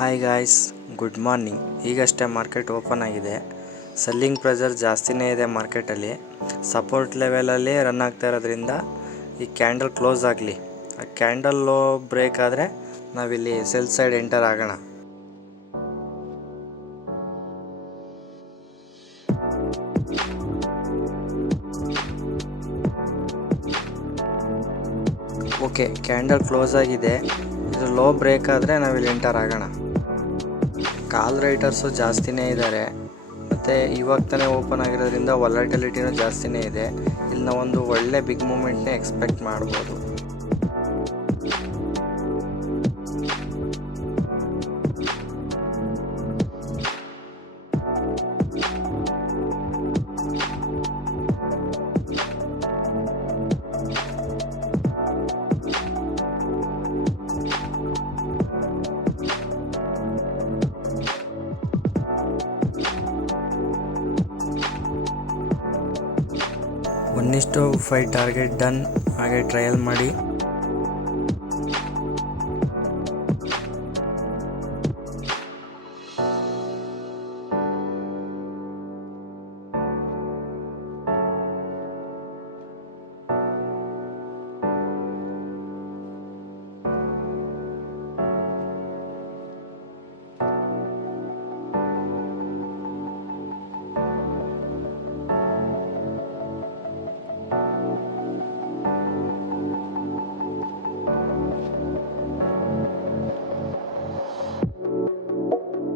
Hi guys, good morning. ಈಗಷ್ಟೇ market open ಆಗಿದೆ. Selling pressure ಜಾಸ್ತಿನೇ ಇದೆ ಮಾರ್ಕೆಟಲ್ಲಿ. ಸಪೋರ್ಟ್ ಲೆವೆಲಲ್ಲಿ ರನ್ ಆಗ್ತಾ ಇರೋದ್ರಿಂದ ಈ ಕ್ಯಾಂಡಲ್ ಕ್ಲೋಸ್ ಆಗಲಿ. ಆ ಕ್ಯಾಂಡಲ್ ಲೋ ಬ್ರೇಕ್ ಆದರೆ ನಾವಿಲ್ಲಿ ಸೆಲ್ ಸೈಡ್ ಎಂಟರ್ ಆಗೋಣ. ಓಕೆ, ಕ್ಯಾಂಡಲ್ ಕ್ಲೋಸ್ ಆಗಿದೆ. ಇದು ಲೋ ಬ್ರೇಕ್ ಆದರೆ ನಾವಿಲ್ಲಿ ಎಂಟರ್ ಆಗೋಣ. ಕಾಲ್ ರೈಟರ್ಸು ಜಾಸ್ತಿನೇ ಇದ್ದಾರೆ, ಮತ್ತು ಇವಾಗ ತಾನೇ ಓಪನ್ ಆಗಿರೋದ್ರಿಂದ ವಾಲಟಿಲಿಟಿನೂ ಜಾಸ್ತಿನೇ ಇದೆ. ಇಲ್ಲಿ ನಾವೊಂದು ಒಳ್ಳೆ ಬಿಗ್ ಮೂಮೆಂಟ್ನೇ ಎಕ್ಸ್ಪೆಕ್ಟ್ ಮಾಡ್ಬೋದು. ಒನ್ನಿಷ್ಟು 5 ಟಾರ್ಗೆಟ್ ಡನ್. ಹಾಗೆ ಟ್ರಯಲ್ ಮಾಡಿ.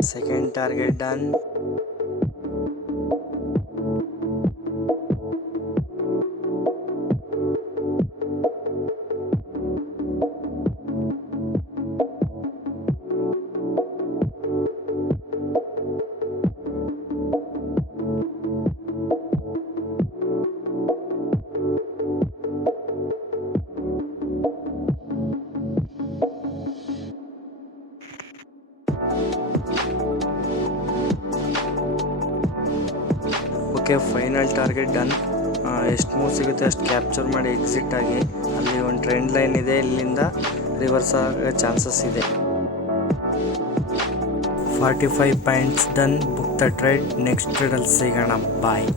Second target done. Okay, final target done. ಎಷ್ಟು ಮೂವ್ ಸಿಗುತ್ತೆ ಅಷ್ಟು ಕ್ಯಾಪ್ಚರ್ ಮಾಡಿ ಎಕ್ಸಿಟ್ ಆಗಿ. ಅಲ್ಲಿ ಒಂದು ಟ್ರೆಂಡ್ ಲೈನ್ ಇದೆ, ಇಲ್ಲಿಂದ ರಿವರ್ಸ್ ಆಗೋ ಚಾನ್ಸಸ್ ಇದೆ. 45 points done. Book the trade. Next ಟ್ರೇಡಲ್ಲಿ ಸಿಗೋಣ. ಬಾಯ್.